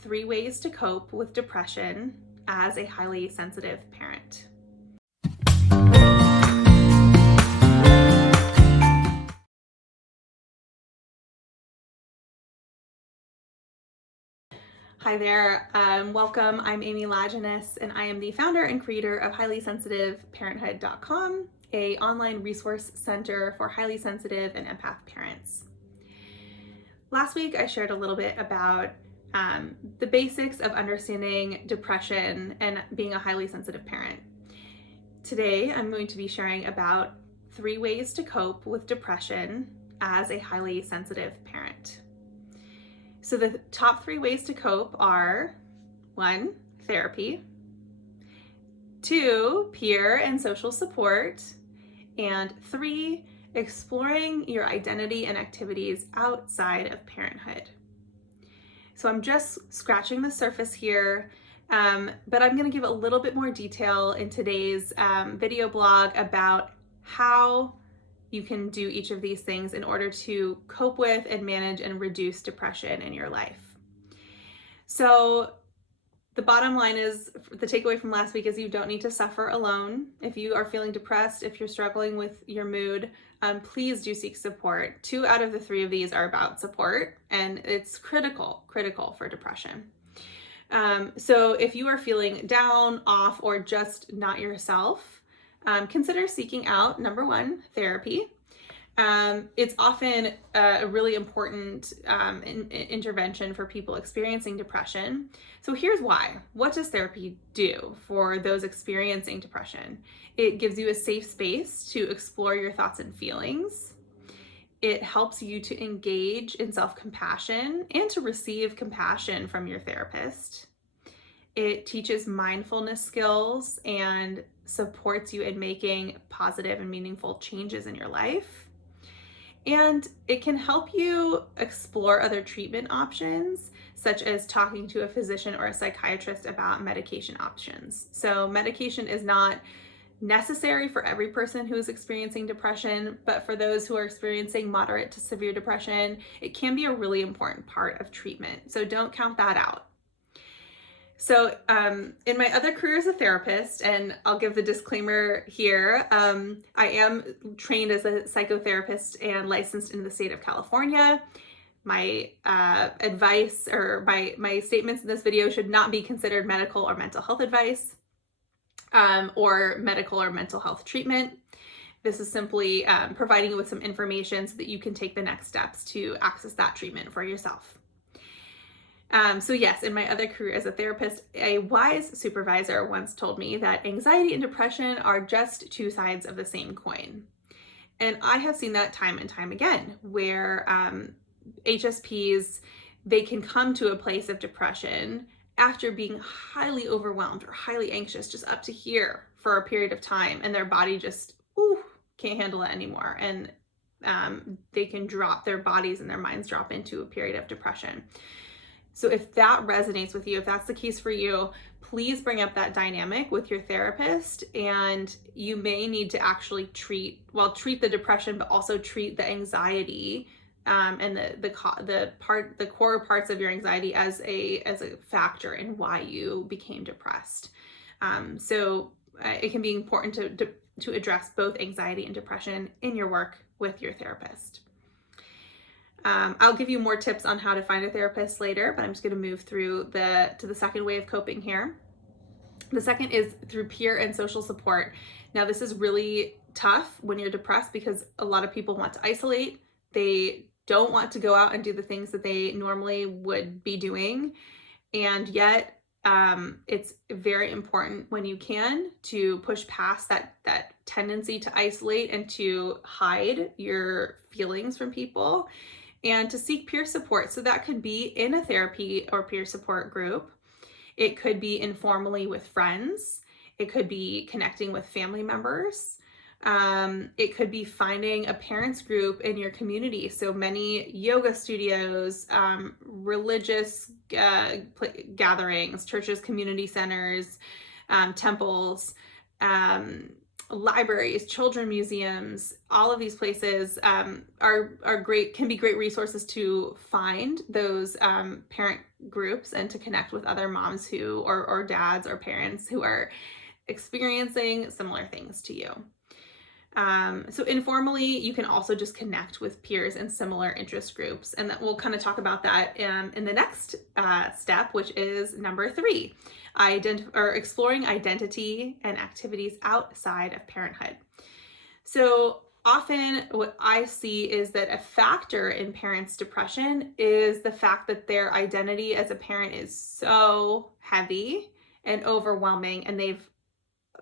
3 ways to cope with depression as a highly sensitive parent. Hi there, welcome. I'm Amy Lajeunesse, and I am the founder and creator of highlysensitiveparenthood.com, an online resource center for highly sensitive and empath parents. Last week, I shared a little bit about the basics of understanding depression and being a highly sensitive parent. Today, I'm going to be sharing about 3 ways to cope with depression as a highly sensitive parent. So the top 3 ways to cope are 1, therapy, 2, peer and social support, and 3, exploring your identity and activities outside of parenthood. So I'm just scratching the surface here, but I'm going to give a little bit more detail in today's video blog about how you can do each of these things in order to cope with and manage and reduce depression in your life. So the bottom line is, the takeaway from last week is you don't need to suffer alone. If you are feeling depressed, if you're struggling with your mood, please do seek support. 2 out of the 3 of these are about support, and it's critical for depression. So if you are feeling down, off, or just not yourself, consider seeking out, number 1, therapy. It's often a really important intervention for people experiencing depression. So here's why. What does therapy do for those experiencing depression? It gives you a safe space to explore your thoughts and feelings. It helps you to engage in self-compassion and to receive compassion from your therapist. It teaches mindfulness skills and supports you in making positive and meaningful changes in your life. And it can help you explore other treatment options, such as talking to a physician or a psychiatrist about medication options. So medication is not necessary for every person who is experiencing depression, but for those who are experiencing moderate to severe depression, it can be a really important part of treatment. So don't count that out. So in my other career as a therapist, and I'll give the disclaimer here, I am trained as a psychotherapist and licensed in the state of California. My advice or my statements in this video should not be considered medical or mental health advice or medical or mental health treatment. This is simply providing you with some information so that you can take the next steps to access that treatment for yourself. So yes, in my other career as a therapist, a wise supervisor once told me that anxiety and depression are just 2 sides of the same coin. And I have seen that time and time again, where HSPs, they can come to a place of depression after being highly overwhelmed or highly anxious, just up to here for a period of time, and their body just can't handle it anymore. And they can drop, their bodies and their minds drop into a period of depression. So if that resonates with you, if that's the case for you, please bring up that dynamic with your therapist, and you may need to actually treat the depression, but also treat the anxiety and the core parts of your anxiety as a factor in why you became depressed. So it can be important to address both anxiety and depression in your work with your therapist. I'll give you more tips on how to find a therapist later, but I'm just going to move through to the second way of coping here. The second is through peer and social support. Now, this is really tough when you're depressed because a lot of people want to isolate. They don't want to go out and do the things that they normally would be doing. And yet, it's very important when you can to push past that tendency to isolate and to hide your feelings from people, and to seek peer support. So that could be in a therapy or peer support group. It could be informally with friends. It could be connecting with family members. It could be finding a parents group in your community. So many yoga studios, religious gatherings, churches, community centers, temples, libraries, children museums, all of these places are great, can be great resources to find those parent groups and to connect with other moms who, or dads or parents who are experiencing similar things to you. So informally, you can also just connect with peers in similar interest groups. And that we'll kind of talk about that in the next step, which is number 3, exploring identity and activities outside of parenthood. So often what I see is that a factor in parents' depression is the fact that their identity as a parent is so heavy and overwhelming, and they've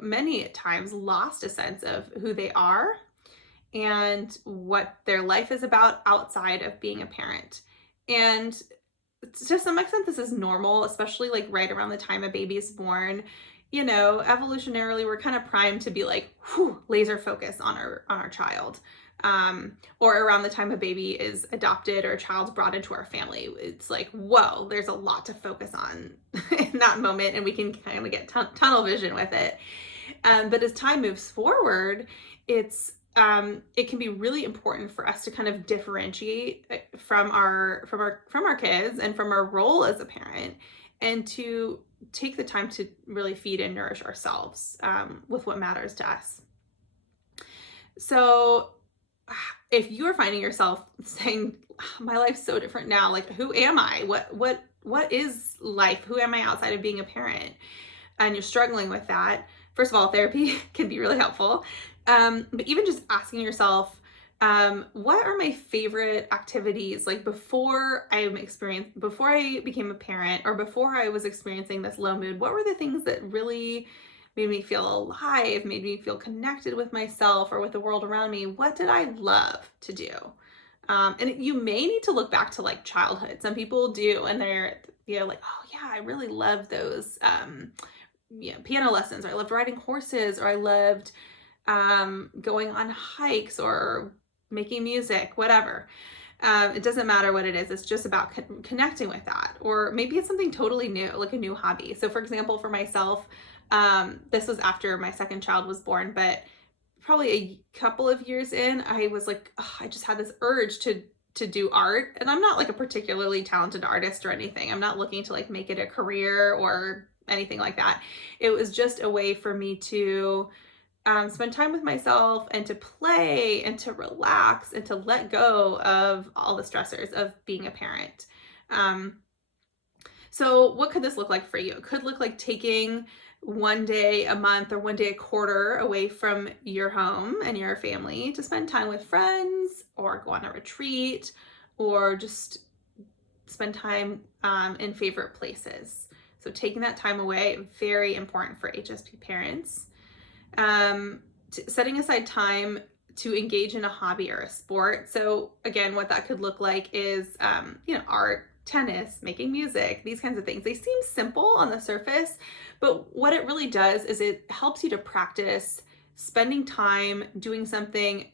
many times lost a sense of who they are and what their life is about outside of being a parent. And to some extent, this is normal, especially like right around the time a baby is born. You know, evolutionarily, we're kind of primed to be like, whew, laser focus on our child. Or around the time a baby is adopted or a child's brought into our family, it's like, whoa, there's a lot to focus on in that moment, and we can kind of get tunnel vision with it. But as time moves forward, it can be really important for us to kind of differentiate from our kids and from our role as a parent, and to take the time to really feed and nourish ourselves with what matters to us. So if you're finding yourself saying, my life's so different now, like, who am I? What is life? Who am I outside of being a parent? And you're struggling with that. First of all, therapy can be really helpful. But even just asking yourself, what are my favorite activities? Like before I became a parent, or before I was experiencing this low mood, what were the things that really made me feel alive, made me feel connected with myself or with the world around me? What did I love to do? And you may need to look back to like childhood. Some people do, and they're like, oh yeah, I really love those piano lessons, or I loved riding horses, or I loved going on hikes or making music, whatever. It doesn't matter what it is. It's just about connecting with that. Or maybe it's something totally new, like a new hobby. So for example, for myself, this was after my second child was born, but probably a couple of years in, I was like, I just had this urge to do art. And I'm not like a particularly talented artist or anything. I'm not looking to like make it a career or anything like that. It was just a way for me to spend time with myself and to play and to relax and to let go of all the stressors of being a parent. So what could this look like for you? It could look like taking one day a month or one day a quarter away from your home and your family to spend time with friends, or go on a retreat, or just spend time in favorite places. So taking that time away, very important for HSP parents. Setting aside time to engage in a hobby or a sport. So again, what that could look like is, art, tennis, making music, these kinds of things. They seem simple on the surface, but what it really does is it helps you to practice spending time doing something,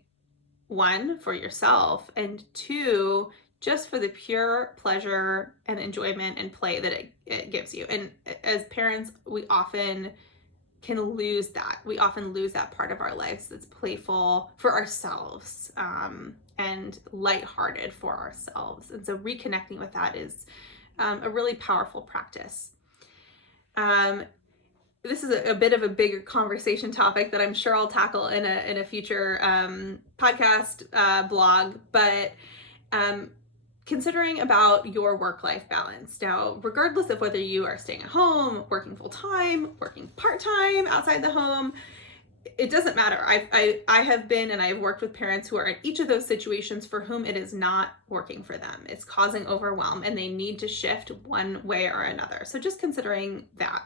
1, for yourself, and 2, just for the pure pleasure and enjoyment and play that it gives you. And as parents, we often can lose that. We often lose that part of our lives that's playful for ourselves, and lighthearted for ourselves. And so reconnecting with that is a really powerful practice. This is a bit of a bigger conversation topic that I'm sure I'll tackle in a future podcast, blog, but considering about your work-life balance. Now, regardless of whether you are staying at home, working full-time, working part-time outside the home, it doesn't matter. I have been, and I've worked with parents who are in each of those situations for whom it is not working for them. It's causing overwhelm, and they need to shift one way or another. So just considering that.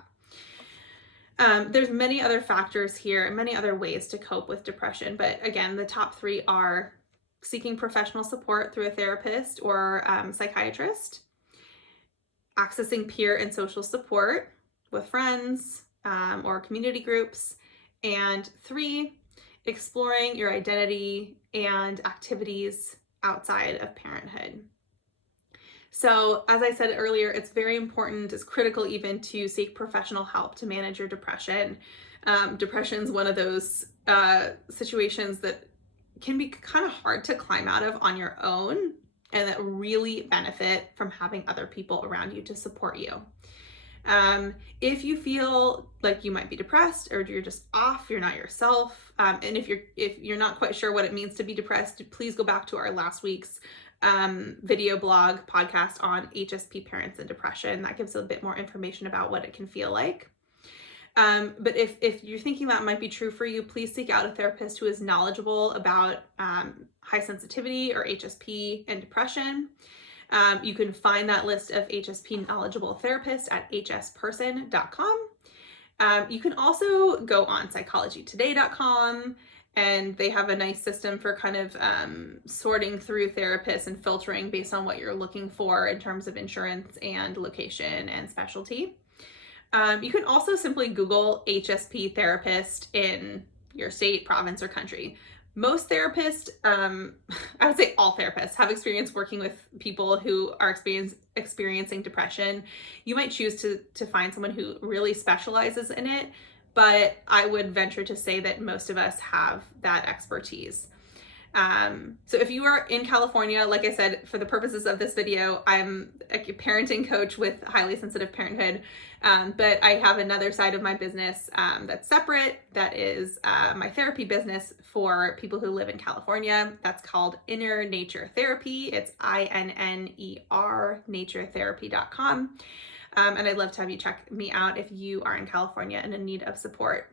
There's many other factors here and many other ways to cope with depression. But again, the top 3 are seeking professional support through a therapist or psychiatrist, accessing peer and social support with friends or community groups, and 3, exploring your identity and activities outside of parenthood. So as I said earlier, it's very important, it's critical even, to seek professional help to manage your depression. Depression is one of those situations that can be kind of hard to climb out of on your own. and that really benefit from having other people around you to support you. If you feel like you might be depressed or you're just off, you're not yourself, and if you're not quite sure what it means to be depressed, please go back to our last week's video blog podcast on HSP parents and depression. That gives a bit more information about what it can feel like. But if you're thinking that might be true for you, please seek out a therapist who is knowledgeable about high sensitivity or HSP and depression. You can find that list of HSP knowledgeable therapists at hsperson.com. You can also go on psychologytoday.com, and they have a nice system for kind of sorting through therapists and filtering based on what you're looking for in terms of insurance and location and specialty. You can also simply Google HSP therapist in your state, province, or country. Most therapists, I would say all therapists, have experience working with people who are experiencing depression. You might choose to find someone who really specializes in it, but I would venture to say that most of us have that expertise. So if you are in California, like I said, for the purposes of this video, I'm a parenting coach with Highly Sensitive Parenthood, but I have another side of my business that's separate. That is my therapy business for people who live in California. That's called Inner Nature Therapy. It's INNER, naturetherapy.com. And I'd love to have you check me out if you are in California and in need of support.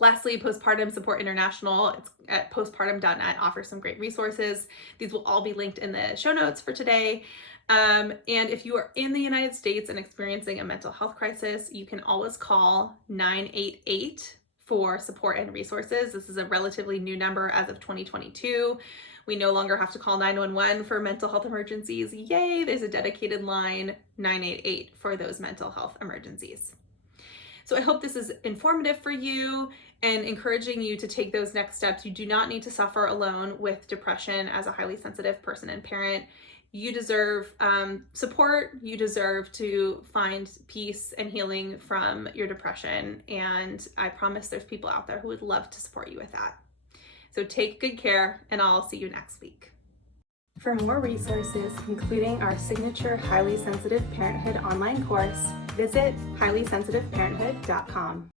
Lastly, Postpartum Support International, it's at postpartum.net, offers some great resources. These will all be linked in the show notes for today. And if you are in the United States and experiencing a mental health crisis, you can always call 988 for support and resources. This is a relatively new number as of 2022. We no longer have to call 911 for mental health emergencies. Yay, there's a dedicated line, 988, for those mental health emergencies. So I hope this is informative for you and encouraging you to take those next steps. You do not need to suffer alone with depression as a highly sensitive person and parent. You deserve support. You deserve to find peace and healing from your depression. And I promise there's people out there who would love to support you with that. So take good care, and I'll see you next week. For more resources, including our signature Highly Sensitive Parenthood online course, visit highlysensitiveparenthood.com.